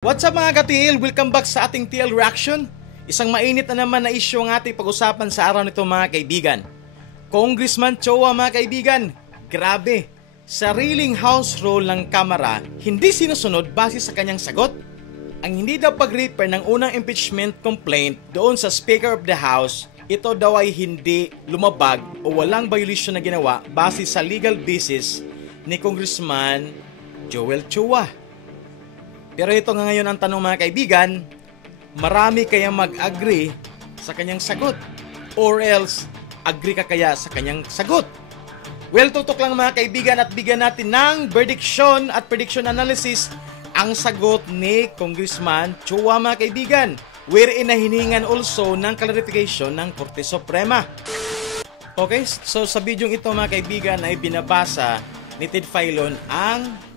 What's up mga ka-TL? Welcome back sa ating TL Reaction. Isang mainit na naman na issue ang ating pag-usapan sa araw nito mga kaibigan. Congressman Chua mga kaibigan, grabe, sariling house rule ng Kamara hindi sinusunod base sa kanyang sagot. Ang hindi daw pag-refer ng unang impeachment complaint doon sa Speaker of the House, ito daw ay hindi lumabag o walang violation na ginawa base sa legal basis ni Congressman Joel Chua. Pero ito nga ngayon ang tanong mga kaibigan, marami kaya mag-agree sa kanyang sagot? Or else, agree ka kaya sa kanyang sagot? Well, tutok lang mga kaibigan at bigyan natin ng prediction at prediction analysis ang sagot ni Congressman Chua mga kaibigan, wherein na hiningan also ng clarification ng Korte Suprema. Okay, so sa video ito mga kaibigan ay binabasa ni Ted Filon ang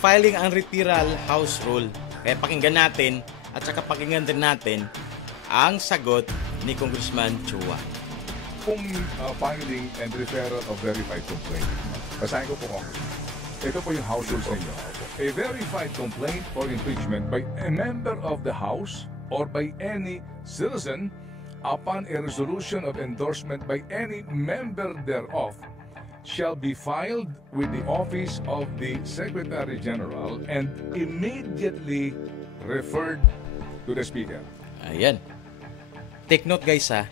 filing ang referral house rule. Kaya pakinggan natin at saka pakinggan din natin ang sagot ni Congressman Chua. Kung filing and referral of verified complaint, basahin ko po. Ito po yung house rules ninyo. A verified complaint or impeachment by a member of the House or by any citizen upon a resolution of endorsement by any member thereof shall be filed with the office of the Secretary General and immediately referred to the Speaker. Ayan. Take note guys ha.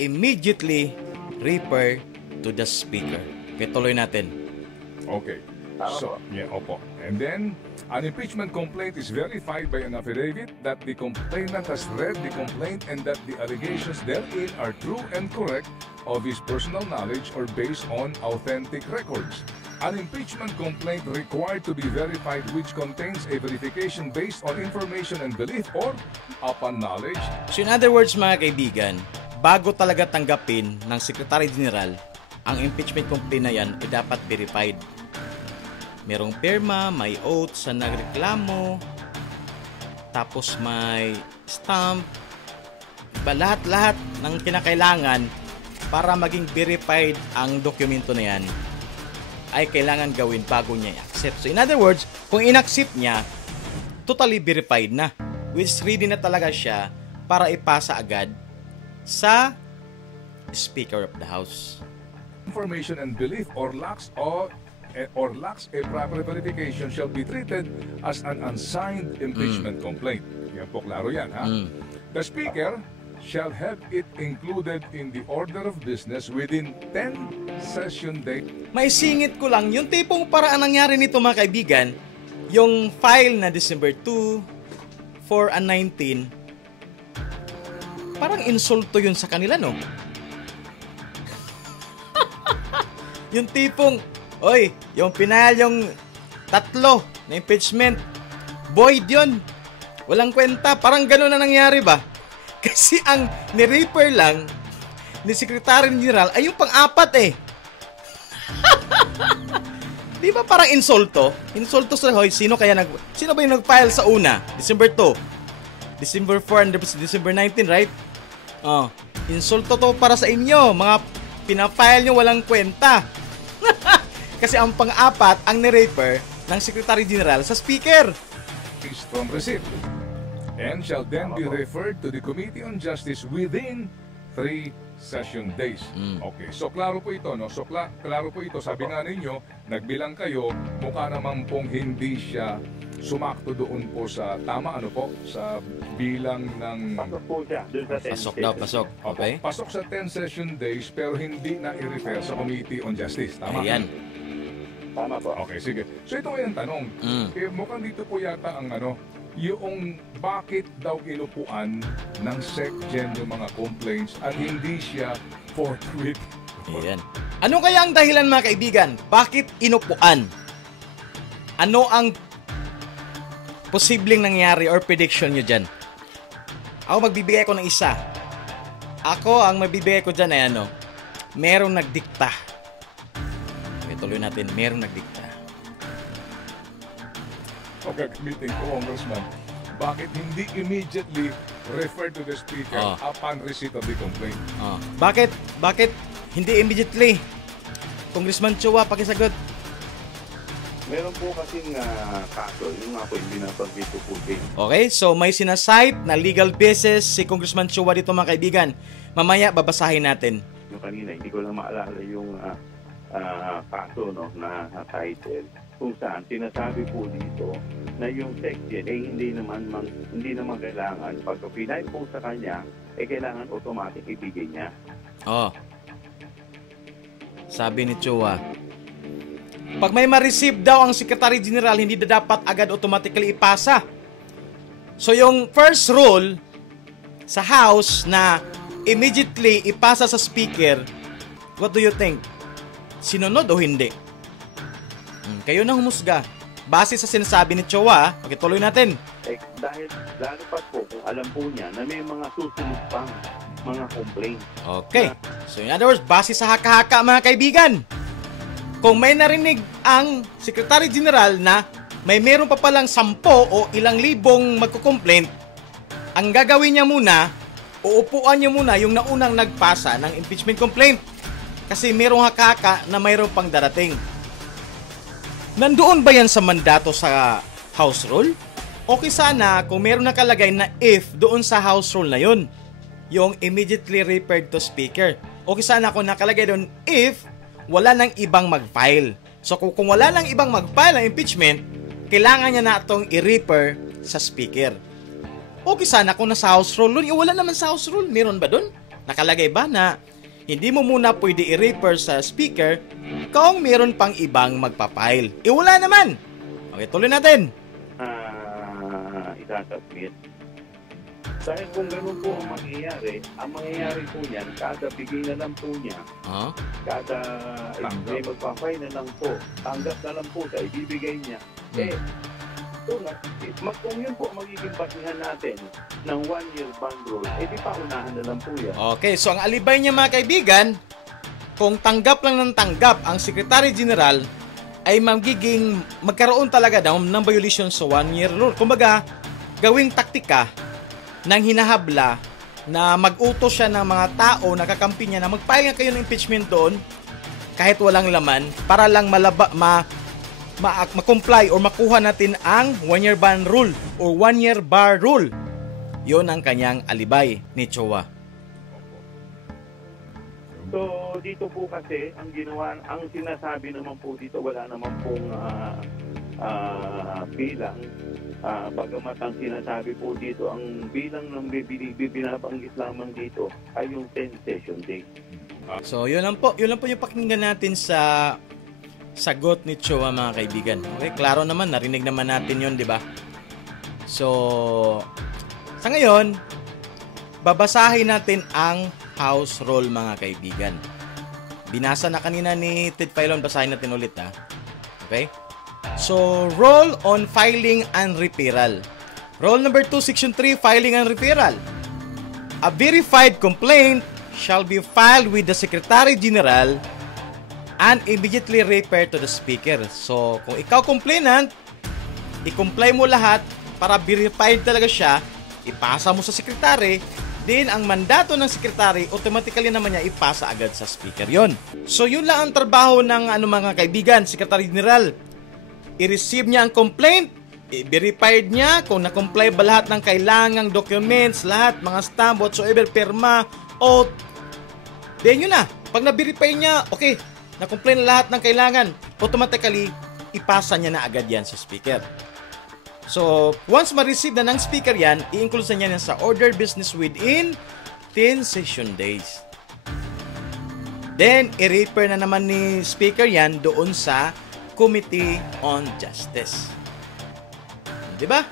Immediately refer to the Speaker. Kaya tuloy natin. Okay. So, yeah, opo. And then, an impeachment complaint is verified by an affidavit that the complainant has read the complaint and that the allegations therein are true and correct of his personal knowledge or based on authentic records. An impeachment complaint required to be verified which contains a verification based on information and belief or upon knowledge. So in other words mga kaibigan, bago talaga tanggapin ng Secretary General ang impeachment complaint na yan, ay dapat verified. Merong pirma, may oath sa nagreklamo, tapos may stamp, lahat-lahat ng kinakailangan para maging verified ang dokumento na yan ay kailangan gawin bago niya i-accept. So in other words, kung in-accept niya, totally verified na, which ready na talaga siya para ipasa agad sa Speaker of the House. Information and belief or lacks a proper verification shall be treated as an unsigned impeachment complaint. Yan po, klaro yan, ha? The Speaker shall have it included in the order of business within 10 session days. May singit ko lang, yung tipong paraan nangyari nito mga kaibigan, yung file na December 2, 4 and 19, parang insulto yun sa kanila, no? Yung tipong, oy, yung pinahal yung tatlo na impeachment, void yun. Walang kwenta. Parang gano'n na nangyari ba? Kasi ang ni-refer lang ni Secretary General ay yung pang-apat eh. Di ba parang insulto? Insulto sa hoy, sino ba yung nag-file sa una? December 2, December 4, and December 19, right? Oh, insulto to para sa inyo. Mga pinafile nyo walang kwenta. Kasi ang pang-apat ang ni-refer ng Secretary General sa Speaker. From receipt and shall then be referred to the Committee on Justice within 3 session days. Okay, so klaro po ito, no? So klaro po ito, sabi nga ninyo, nagbilang kayo, mukha naman pong hindi siya sumakto doon po sa tama, ano po, sa bilang ng... Pasok po siya. Pasok daw, pasok. Okay? Pasok sa 10 session days pero hindi na i-refer sa Committee on Justice. Tama? Ayan. Tama po. Okay, sige. So ito ay ang tanong. Mukhang dito po yata ang yung bakit daw inupuan ng SecGen yung mga complaints at hindi siya forthwith. Ayan. Ano kaya ang dahilan mga kaibigan? Bakit inupuan? Ano ang posibleng nangyari or prediction nyo dyan? Ako magbibigay ko ng isa. Ako ang magbibigay ko dyan ay merong nagdikta. Okay, tuloy natin. Merong nagdikta. O gagamitin ko, Congressman, bakit hindi immediately refer to the Speaker upon receipt of the complaint? Bakit hindi immediately? Congressman Chua, pakisagot. Meron po kasing kaso, yung nga po yung binabanggit ko po din. Okay, so may sinasite na legal basis si Congressman Chua dito mga kaibigan. Mamaya babasahin natin. Yung kanina, hindi ko lang maalala yung kaso no, na title. Kung saan sinasabi po dito na yung section hindi naman kailangan pag pinay po sa kanya kailangan automatic ibigay niya. Oh. Sabi ni Chua, pag may ma-receive daw ang Secretary General, hindi na dapat agad automatically ipasa. So yung first rule sa House na immediately ipasa sa Speaker, what do you think? Sinunod o hindi? Kayo na humusga. Base sa sinasabi ni Chua, pakituloy natin. Dahil lalo pa po kung alam po niya na may mga susunod pang mga complaint. Okay. So in other words, base sa haka-haka mga kaibigan, kung may narinig ang Secretary General na may meron pa palang 10 o ilang libong magko-complaint, ang gagawin niya muna, uupuan niya muna yung naunang nagpasa ng impeachment complaint. Kasi merong haka-haka na mayroon pang darating. Nandoon ba yan sa mandato sa House Rule? Okay sana kung meron nakalagay na if doon sa House Rule na yun, yung immediately referred to Speaker. Okay sana kung nakalagay doon if wala nang ibang mag-file. So kung wala nang ibang mag-file ng impeachment, kailangan niya na itong i-refer sa Speaker. Okay sana kung nasa House Rule doon. Wala naman sa House Rule. Meron ba doon? Nakalagay ba na hindi mo muna pwede i-refer sa Speaker kung meron pang ibang magpa-file? Wala naman. Okay, tuloy natin. Isasubmit. Dahil kung gano'n po ang mangyayari po niyan, kada bigay na lang po niya, kada may magpa-file na lang po, tanggap na lang po siya, ibibigay niya. Kung yun po magiging basihan natin ng 1-year ban rule, di paunahan na lang po yan. Okay, so ang alibay niya mga kaibigan, kung tanggap lang ng tanggap ang Secretary General, ay magkaroon talaga daw ng violation sa 1-year rule. Kumbaga, gawing taktika ng hinahabla na mag-utos siya ng mga tao na kakampi niya na mag-file nga kayo ng impeachment doon kahit walang laman para lang ma-comply or makuha natin ang 1-year ban rule or 1-year bar rule. Yun ang kanyang alibay ni Chua. So, dito po kasi, ang sinasabi naman po dito, wala naman pong bilang. Bagamat ang sinasabi po dito, ang bilang ng binabanggit lamang dito ay yung 10 session day. So, yun lang po yung pakinggan natin sa sagot ni Chua mga kaibigan. Okay, klaro naman, narinig naman natin yun, di ba? So, sa ngayon, babasahin natin ang House Rule mga kaibigan. Binasa na kanina ni Ted Filon, basahin natin ulit ha. Okay? So, Rule on Filing and Referral. Rule number 2, Section 3, Filing and Referral. A verified complaint shall be filed with the Secretary General and immediately referred to the Speaker. So, kung ikaw complainant, i-comply mo lahat para verified talaga siya, ipasa mo sa Secretary, din ang mandato ng Secretary, automatically naman niya ipasa agad sa Speaker yon. So, yun lang ang trabaho ng mga kaibigan, Secretary General. I-receive niya ang complaint, i-verified niya kung na-comply ba lahat ng kailangang documents, lahat, mga stamp, whatsoever, perma, oath. Then yun na. Pag na-verify niya, okay, na-comply na lahat ng kailangan, automatically, ipasa niya na agad yan sa Speaker. So, once ma-receive na ng Speaker yan, i-include na niya sa order business within 10 session days. Then, i-refer na naman ni Speaker yan doon sa Committee on Justice. Diba?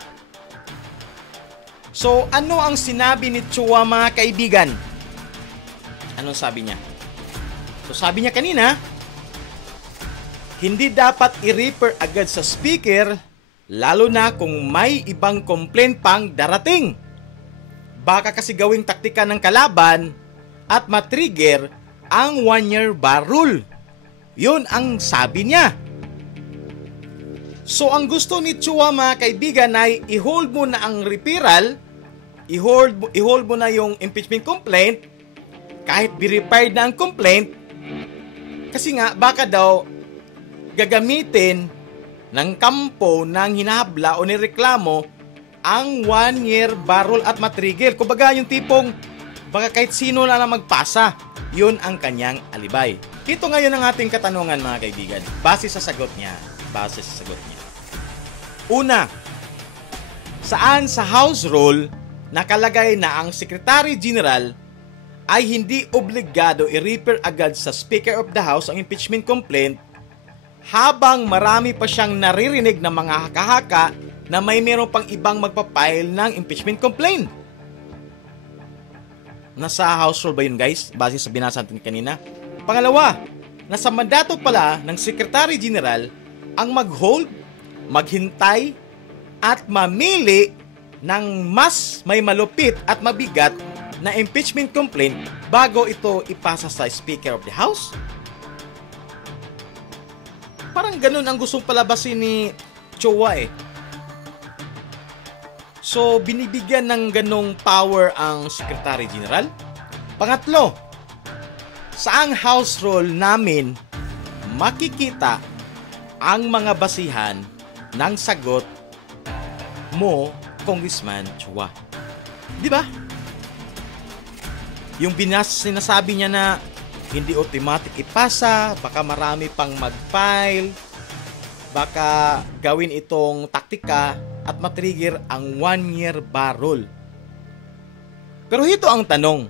So, ano ang sinabi ni Chua mga kaibigan? Anong sabi niya? So, sabi niya kanina, hindi dapat i-refer agad sa Speaker, lalo na kung may ibang complaint pang darating. Baka kasi gawing taktika ng kalaban at matrigger ang 1-year bar rule. Yun ang sabi niya. So, ang gusto ni Chua mga kaibigan ay i-hold mo na ang referral, i-hold mo na yung impeachment complaint, kahit verified na ang complaint, kasi nga, baka daw gagamitin ng kampo ng hinahabla o nireklamo ang 1-year barrel at matrigger. Kumbaga yung tipong baka kahit sino na lang magpasa, yun ang kanyang alibay. Ito ngayon ang ating katanungan mga kaibigan, base sa sagot niya. Una, saan sa House Rule nakalagay na ang Secretary General ay hindi obligado i-refer agad sa Speaker of the House ang impeachment complaint habang marami pa siyang naririnig na mga haka-haka na may meron pang ibang magpapile ng impeachment complaint? Nasa House Rule ba yun, guys? Base sa binasa natin kanina. Pangalawa, nasa mandato pala ng Secretary General ang mag-hold, maghintay, at mamili ng mas may malupit at mabigat na impeachment complaint bago ito ipasa sa Speaker of the House? Parang ganun ang gustong palabasin ni Chua eh. So, binibigyan ng ganong power ang Secretary General. Pangatlo, saang House Rule namin makikita ang mga basihan ng sagot mo, Congressman Chua? Di ba? Yung sinasabi niya na hindi automatic ipasa, baka marami pang mag-file, baka gawin itong taktika at matrigger ang 1-year barrel. Pero ito ang tanong,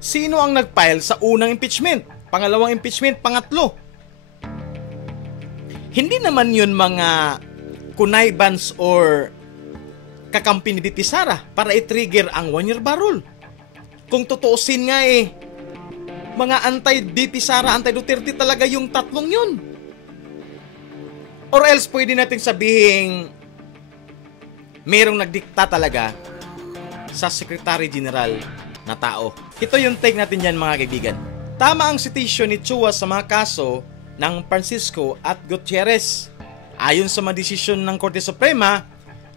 sino ang nag-file sa unang impeachment, pangalawang impeachment, pangatlo? Hindi naman yun mga connivance or kakampi ni BP Sara para i-trigger ang 1-year barrel. Kung tutuusin nga mga anti-BP Sara, anti-Duterte talaga yung tatlong yun. Or else pwede natin sabihin merong nagdikta talaga sa Secretary General na tao. Ito yung take natin yan mga kaibigan. Tama ang citation ni Chua sa mga kaso ng Francisco at Gutierrez. Ayon sa mga desisyon ng Korte Suprema,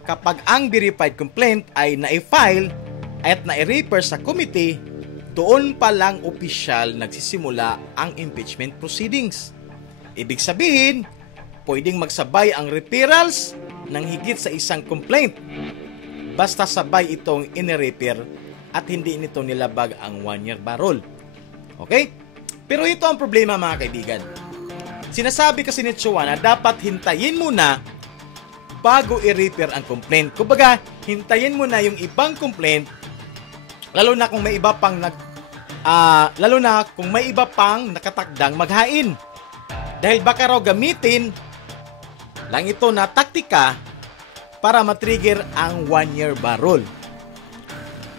kapag ang verified complaint ay na-file at na-refer sa committee, doon pa lang opisyal nagsisimula ang impeachment proceedings. Ibig sabihin, pwedeng magsabay ang referrals ng higit sa isang complaint basta sabay itong inirefer at hindi nito nilabag ang 1-year barrel. Okay? Pero ito ang problema mga kaibigan. Sinasabi kasi ni Chua na dapat hintayin muna bago i-refer ang complaint. Kumbaga, hintayin mo na yung ibang complaint, lalo na kung may iba pang nakatakdang maghain. Dahil baka raw gamitin lang ito na taktika para matrigger ang 1-year barrel.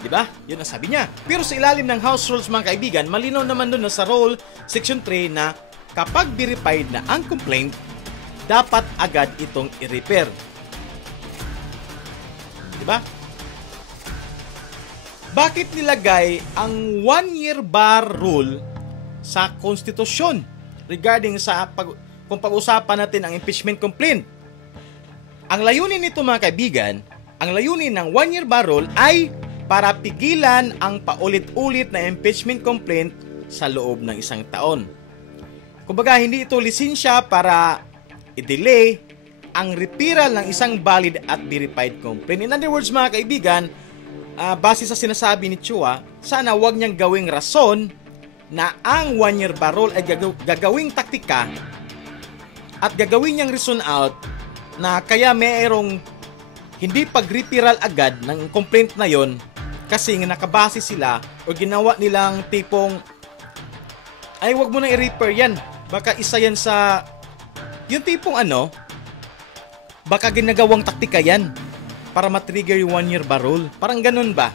Diba? Yun ang sabi niya. Pero sa ilalim ng House Rules mga kaibigan, malinaw naman doon na sa Rule Section 3 na kapag verified na ang complaint, dapat agad itong i-refer. Diba? Bakit nilagay ang 1-year bar rule sa konstitusyon regarding sa kung pag-usapan natin ang impeachment complaint? Ang layunin nito mga kaibigan, ang layunin ng 1-year bar rule ay para pigilan ang paulit-ulit na impeachment complaint sa loob ng isang taon. Kumbaga, hindi ito lisensya para i-delay ang referral ng isang valid at verified complaint. In other words mga kaibigan, base sa sinasabi ni Chua, sana wag niyang gawing rason na ang 1-year barrel ay gagawing taktika at gagawin niyang reason out na kaya mayroong hindi pag-referral agad ng complaint na yon kasi nakabase sila o ginawa nilang tipong ay wag mo nang i-refer yan, baka isa yan sa yung tipong baka ginagawang taktika yan para matrigger yung 1-year barrel. Parang ganun ba?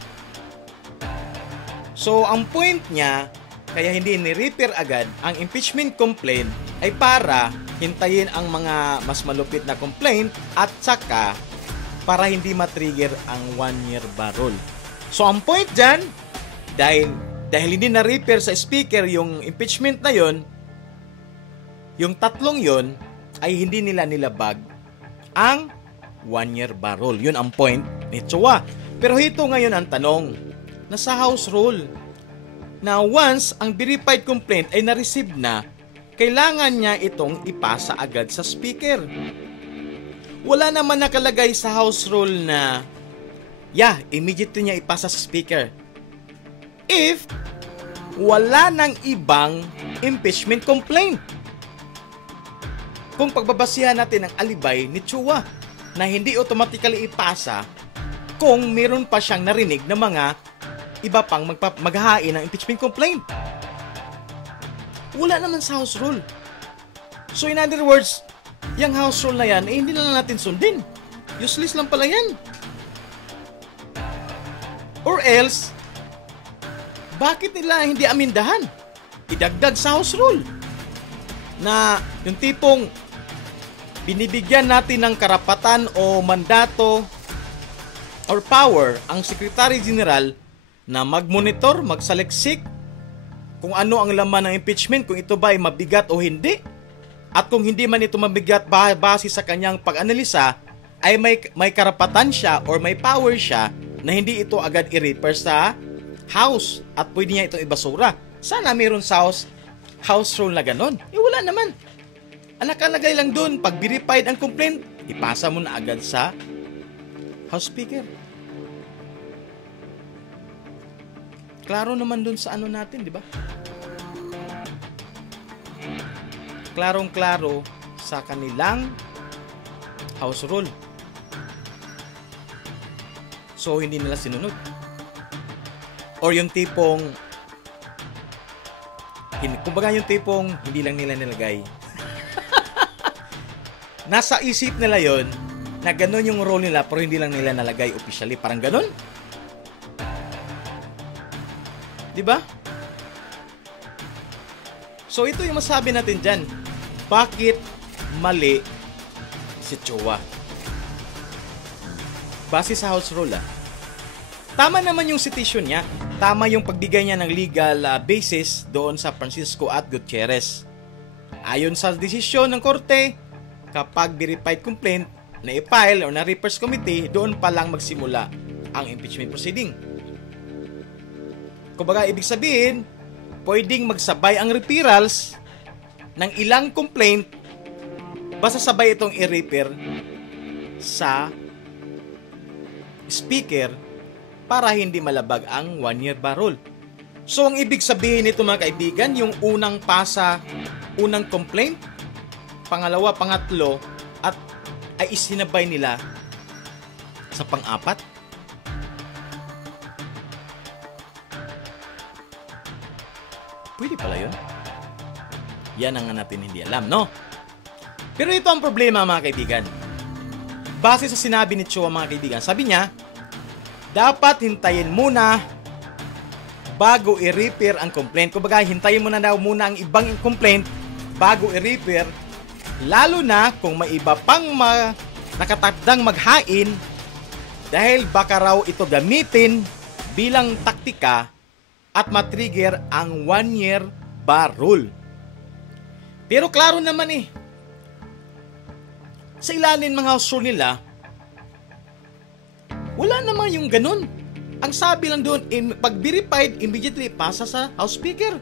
So, ang point niya, kaya hindi ni-refer agad ang impeachment complaint ay para hintayin ang mga mas malupit na complaint at saka para hindi matrigger ang 1-year barrel. So, ang point dyan, dahil hindi na-refer sa speaker yung impeachment na yon, yung tatlong yon ay hindi nila nilabag ang 1-year barrel. Yun ang point ni Chua. Pero ito ngayon ang tanong, nasa House Rule na once ang verified complaint ay na-receive na, kailangan niya itong ipasa agad sa speaker. wala naman nakalagay sa House Rule na immediate niya ipasa sa Speaker. If wala nang ibang impeachment complaint. Kung pagbabasihan natin ang alibay ni Chua na hindi automatically ipasa kung meron pa siyang narinig na mga iba pang maghahain ng impeachment complaint. Wala naman sa House Rule. So in other words, yung House Rule na yan, hindi na lang natin sundin. Useless lang pala yan. Or else, bakit nila hindi amindahan? Idagdag sa House Rule na yung tipong binibigyan natin ng karapatan o mandato or power ang Secretary General na mag-monitor, magsaliksik kung ano ang laman ng impeachment, kung ito ba ay mabigat o hindi. At kung hindi man ito mabigat base sa kanyang pag-analisa, ay may karapatan siya or may power siya na hindi ito agad i-refer sa House at pwede niya itong ibasura. Sana mayroon sa House Rule na ganon. Wala naman. Ang nakalagay lang doon, pag verified ang complaint, ipasa mo na agad sa House Speaker. Klaro naman doon sa ano natin, di ba? Klarong-klaro sa kanilang House Rule. So, hindi nila sinunod. Or yung tipong kumbaga yung tipong hindi lang nila nilagay. Nasa isip nila yon na gano'n yung role nila pero hindi lang nila nalagay officially. Parang gano'n. Diba? So ito yung masabi natin dyan. Bakit mali si Chua? Base sa House Rule tama naman yung citation niya. Tama yung pagbigay niya ng legal basis doon sa Francisco at Gutierrez. Ayon sa desisyon ng korte, kapag verified complaint na i-file o na Reapers Committee, doon pa lang magsimula ang impeachment proceeding. Kumbaga, ibig sabihin, pwedeng magsabay ang referrals ng ilang complaint basta sabay itong i-refer sa Speaker para hindi malabag ang 1-year bar rule. So, ang ibig sabihin nito mga kaibigan, yung unang complaint, pangalawa, pangatlo, at ay isinabay nila sa pang-apat. Pwede pala yun. Yan ang natin hindi alam, no? Pero ito ang problema mga kaibigan. Base sa sinabi ni Chua mga kaibigan, sabi niya, dapat hintayin muna bago i-refer ang complaint. Kumbaga, hintayin mo na daw muna ang ibang complaint bago i-refer, lalo na kung may iba pang nakatakdang maghain dahil baka raw ito gamitin bilang taktika at matrigger ang 1-year bar rule. Pero klaro naman sa ilalim ng House Rule nila, wala naman yung ganun. Ang sabi lang doon, pag verified, immediately pasa sa House Speaker.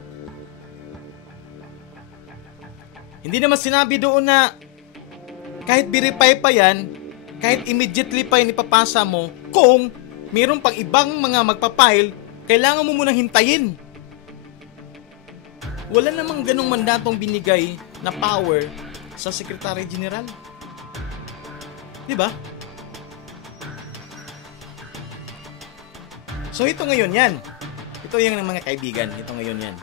Hindi naman sinabi doon na kahit verify pa yan, kahit immediately pa yan ipapasa mo, kung mayroon pang ibang mga magpapile, kailangan mo munang hintayin. Wala namang ganung mandatong binigay na power sa Secretary General. Diba? So ito ngayon yan. Ito yung mga kaibigan. Ito ngayon yan.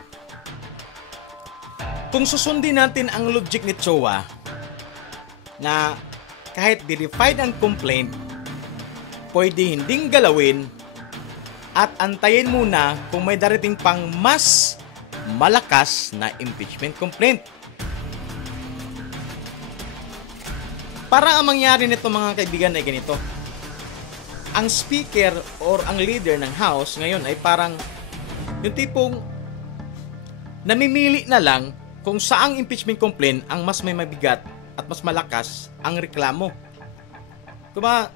Kung susundin natin ang logic ni Chua na kahit verified ang complaint, pwede hinding galawin at antayin muna kung may darating pang mas malakas na impeachment complaint. Para ang mangyari nito mga kaibigan ay ganito. Ang speaker or ang leader ng House ngayon ay parang yung tipong namimili na lang kung saang impeachment complaint ang mas may mabigat at mas malakas ang reklamo. Diba,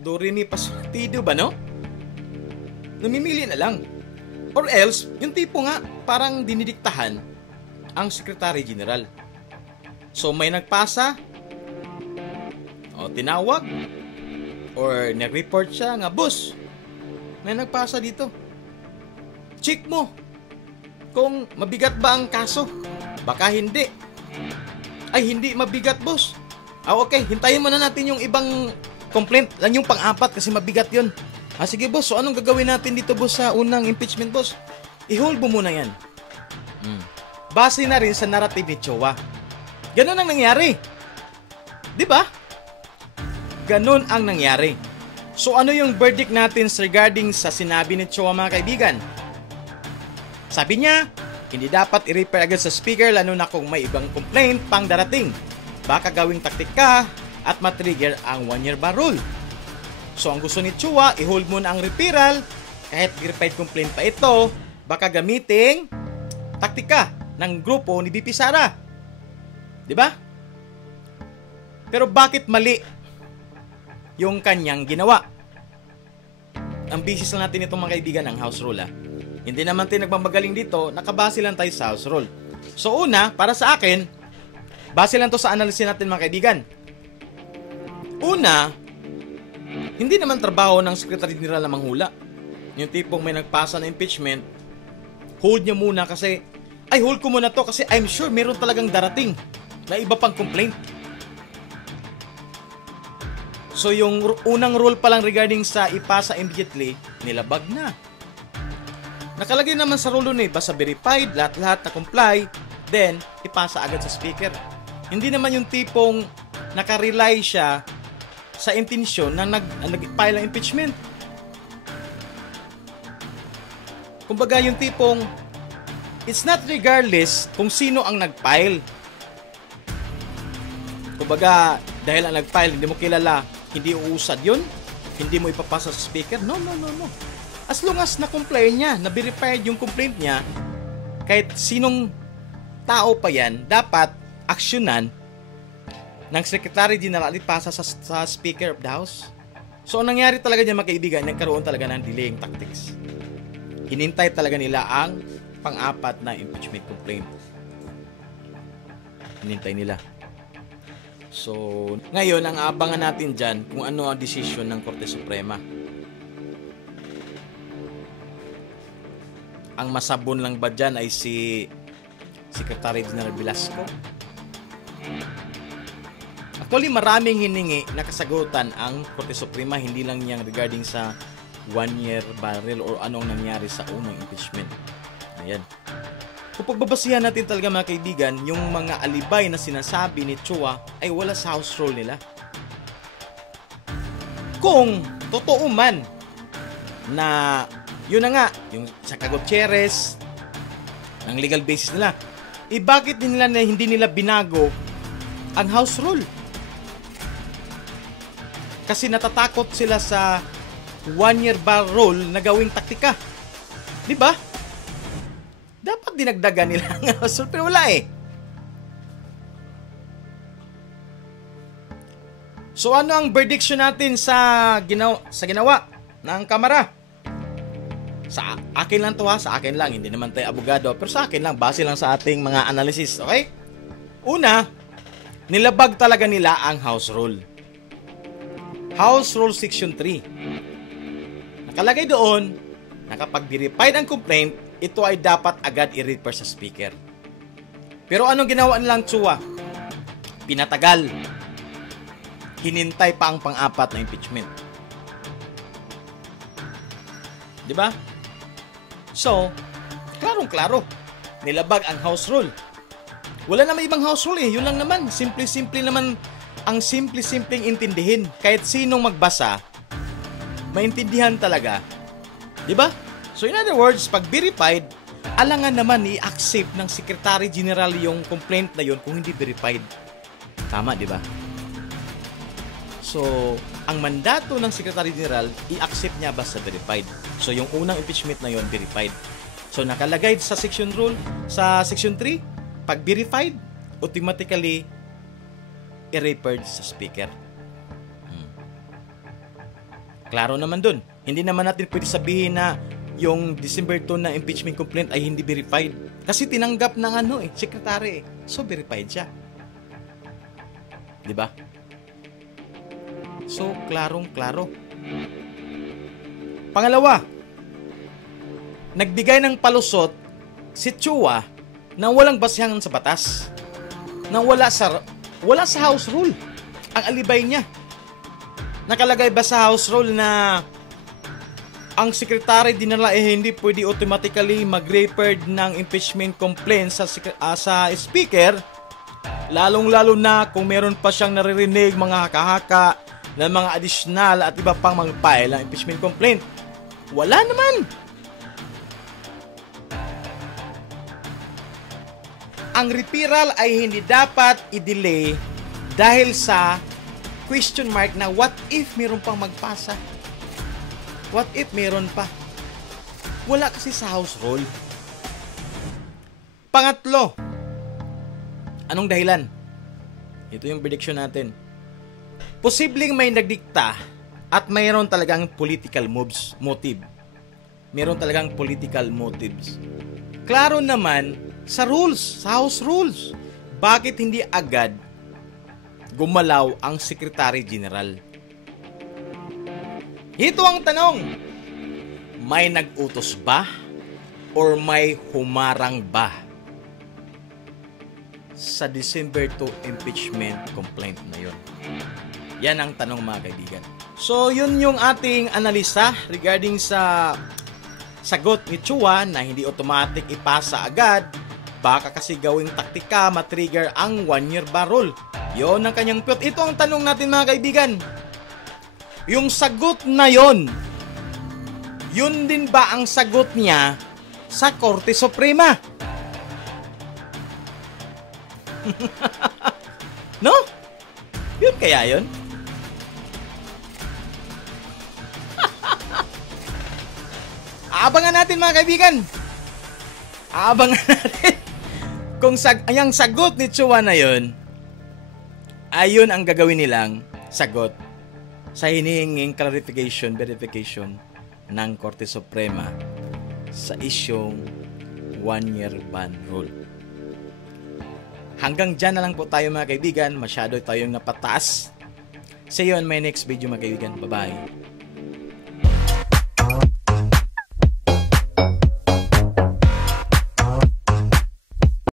do re mi fa sol ti do ba, no? Namimili na lang. Or else, yung tipo nga parang dinidiktahan ang Secretary General. So may nagpasa, O tinawag or nag-report siya nga, boss, may nagpasa dito. Check mo kung mabigat ba ang kaso. Baka hindi. Ay, hindi mabigat, boss. Okay, hintayin mo na natin yung ibang complaint. Lang yung pang-apat kasi mabigat yun. Sige, boss. So, anong gagawin natin dito, boss, sa unang impeachment, boss? I-hold mo muna yan. Base na rin sa narrative ni Chua. Ganon ang nangyari. Di ba? Ganon ang nangyari. So, ano yung verdict natin regarding sa sinabi ni Chua, mga kaibigan? Sabi niya, hindi dapat i-refer agad sa speaker lalo na kung may ibang complaint pang darating. Baka gawing taktika at matrigger ang 1-year bar rule. So ang gusto ni Chua, i-hold muna ang referral kahit verified complaint pa ito, baka gamiting taktika ng grupo ni VP Sara. Di ba? Pero bakit mali yung kanyang ginawa? Ang basis lang natin itong mga kaibigan ng house rule. Hindi naman tayo nagmamagaling dito, nakabase lang tayo sa house rule. So una, para sa akin, base lang to sa analysis natin mga kaibigan. Una, hindi naman trabaho ng Secretary General na manghula. Yung tipong may nagpasa na impeachment, hold niya muna kasi, ay hold ko muna to kasi I'm sure meron talagang darating na iba pang complaint. So yung unang rule pa lang regarding sa ipasa immediately, nilabag na. Nakalagay naman sa rule nun basta verified, lahat-lahat na comply, then ipasa agad sa speaker. Hindi naman yung tipong nakarely siya sa intensyon na nag-file ng impeachment. Kumbaga yung tipong it's not regardless kung sino ang nag-file. Kumbaga dahil ang nag-file hindi mo kilala, hindi uusad yun, hindi mo ipapasa sa speaker. No. As long as na-comply niya, na-verified yung complaint niya, kahit sinong tao pa yan, dapat aksyonan ng Secretary General ipasa sa Speaker of the House. So, ang nangyari talaga niya mga kaibigan, nagkaroon talaga ng delaying tactics. Hinintay talaga nila ang pang-apat na impeachment complaint. Hinintay nila. So, ngayon, ang abangan natin dyan kung ano ang desisyon ng Korte Suprema. Ang masabon lang ba dyan ay si Secretary General Velasco? Actually, maraming hiningi na kasagutan ang Korte Suprema, hindi lang yang regarding sa 1-year barrel or anong nangyari sa unang impeachment. Ayan. Kung pagbabasihan natin talaga mga kaibigan, yung mga alibay na sinasabi ni Chua ay wala sa house rule nila. Kung totoo man na yun na nga, yung sa Gutierrez, ang legal basis nila, bakit hindi nila binago ang house rule? Kasi natatakot sila sa 1-year bar rule na gawing taktika. Di ba? Dapat dinagdagan nila ang house rule, pero wala eh. So ano ang verdiction natin sa ginawa ng Kamara? Sa akin lang to sa akin lang, hindi naman tayo abogado, pero sa akin lang, base lang sa ating mga analysis, okay? Una, nilabag talaga nila ang House Rule. House Rule Section 3. Nakalagay doon, na kapag verified ang complaint, ito ay dapat agad i-refer sa speaker. Pero anong ginawa nilang Chua? Pinatagal. Hinintay pa ang pang-apat na impeachment. Di ba? So, klarong-klaro, nilabag ang house rule. Wala naman ibang house rule eh, yun lang naman. Simple-simple naman, ang simple-simpleng intindihin. Kahit sinong magbasa, maintindihan talaga. Diba? So in other words, pag verified, alangan naman i-accept ng Secretary General yung complaint na yun kung hindi verified. Tama, diba? So, ang mandato ng Secretary General, i-accept niya basta verified. So, yung unang impeachment na yon verified. So, nakalagay sa section rule, sa section 3, pag verified, automatically i-referred sa speaker. Klaro naman dun. Hindi naman natin pwede sabihin na yung December 2 na impeachment complaint ay hindi verified. Kasi tinanggap ng secretary. So, verified siya. Diba? So, klarong-klaro. Pangalawa, nagbigay ng palusot si Chua nang walang basehan sa batas. Nang wala sa house rule ang alibay niya. Nakalagay ba sa house rule na ang secretary dinala hindi pwede automatically mag-refer ng impeachment complaint sa speaker, lalong-lalo na kung meron pa siyang naririnig mga haka-haka ng mga additional at iba pang mga file ng impeachment complaint. Wala naman. Ang referral ay hindi dapat i-delay dahil sa question mark na what if meron pang magpasa? What if meron pa? Wala kasi sa house rule. Pangatlo, anong dahilan? Ito yung prediction natin. Posibleng may nagdikta at mayroon talagang political motive. Meron talagang political motives. Klaro naman sa rules, sa house rules. Bakit hindi agad gumalaw ang Secretary General? Ito ang tanong. May nag-utos ba? Or may humarang ba sa December 2 impeachment complaint na yun? Yan ang tanong mga kaibigan. So yun yung ating analisa regarding sa sagot ni Chua na hindi automatic ipasa agad. Baka kasi gawing taktika matrigger ang 1-year ban rule. Yun ang kanyang plot. Ito ang tanong natin mga kaibigan. Yung sagot na yun din ba ang sagot niya sa Korte Suprema? No? Yun kaya yun? Abangan natin mga kaibigan. Abangan natin kung yung sagot ni Chua na yun, ayun ang gagawin nilang sagot sa hinihinging verification ng Korte Suprema sa isyong 1-year ban rule. Hanggang dyan na lang po tayo mga kaibigan. Masyado tayong napataas. See you on my next video mga kaibigan. Bye-bye.